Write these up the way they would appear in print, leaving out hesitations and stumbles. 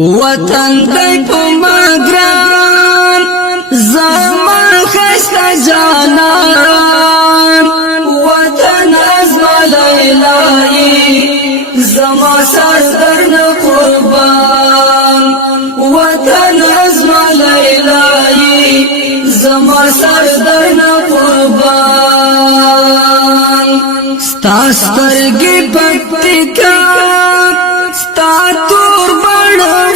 وطن دی په مګران زما خسته جانان وطن ازما لیلای زما سردر نه قربان وطن ازما لیلای زما سردر نه قربان ستا سترګې پټکا ستا تور بڑ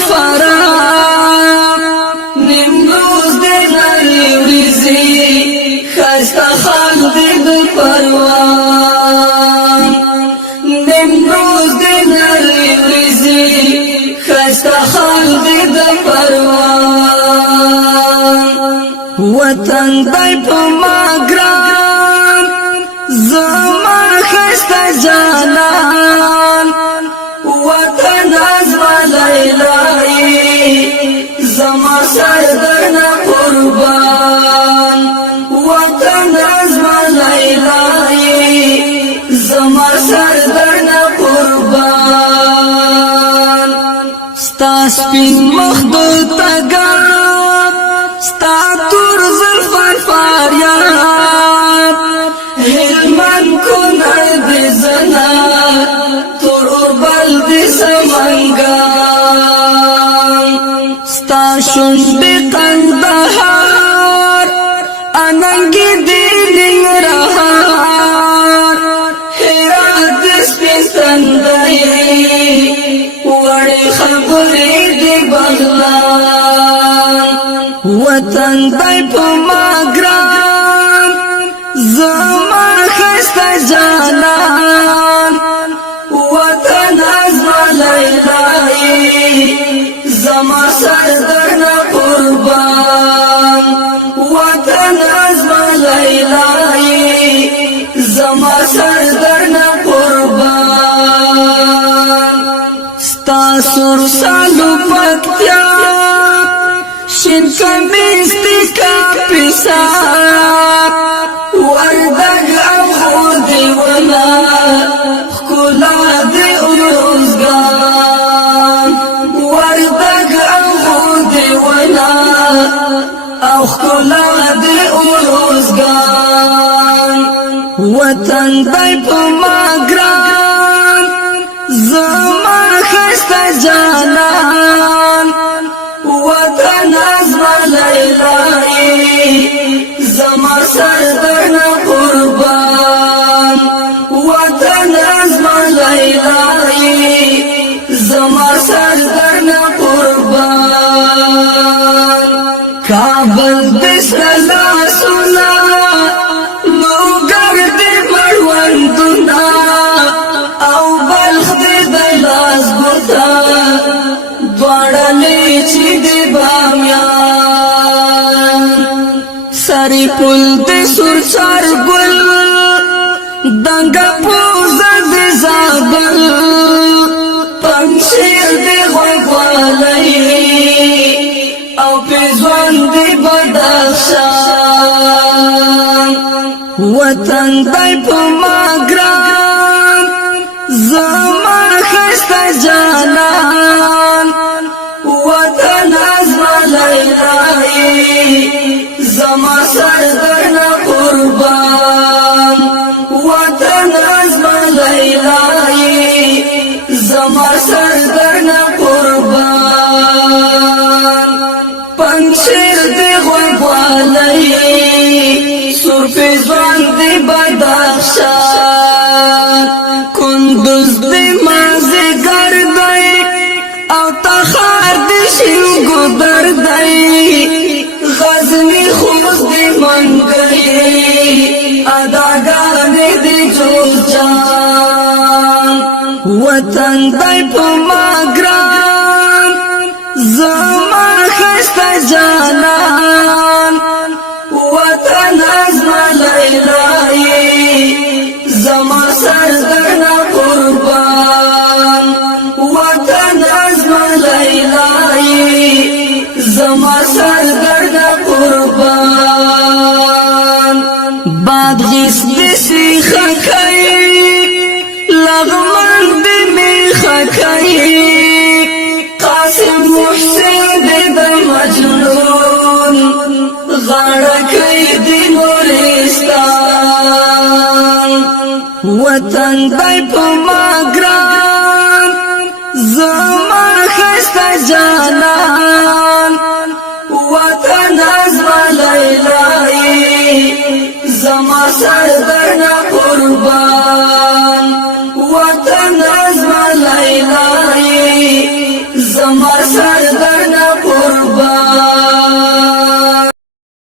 فرا نمروز دے نری وریزی خستا خاک دے پروان نمروز دے نری وریزی خستا خاک دے پروان وطن دی پا ماگران زما خستا جانان وطن ازما لیلای زما سردر نه قربان وطن ازما لیلای زما سردر نه قربان ستا سپین مخ د تګاب ستا تور زلفر فریاد هلمن کونړ د زنا سمنگان ستا شنڈی قندهار اننگی دی ننگرهار حیرات سپین تندهی وڑی خبری دی بغلان وطن دی پا ماگران زما خسته جانان وطن ازما لیلای زما سردر نه قربان وطن ازما لیلای زما سردر نه قربان ستا سر سالو پکتیا شین کمیستی کا پیسا وردگ او خودی ونا خلا دی اوزگان وردگ او خودی ونا او خلا دی اوزگان وطن دی پا ماگران زما خسته جانان وطن ازما لیلای زما سردر نه قربان وطن ازما لیلای زما سردر نه قربان کابل بسلا سنا لوګر دې مړوندنا او بلخ دې دلاس ګوتا دوړلې چې دې بامیان سری پل دې سرچار ګل دنګا پوزا دې زابل پنشیر دې غوالای او پیزوان دې بدخشان وطن دی پا ماگران زما خسته جانان وطن ازما لیلای زما سردر نه قربان وطن ازما لیلای زما سردر نه قربان پنشیر دی غوالای سر پیزوان دی بدخشان کندوز دی مازیګر دی او تخار دی شینګو در دی غزنی خوز دی منګی اداګانې دی جوړجان وطن دی په ماګران زما خسته جانان وطن ازما لیلای زما سردر نه قربان وطن ازما لیلای زما سردر نه قربان باد غیس دسی خکای لغمن دی می خکای قاسم وطن دای په ما ګران زما خسته جانان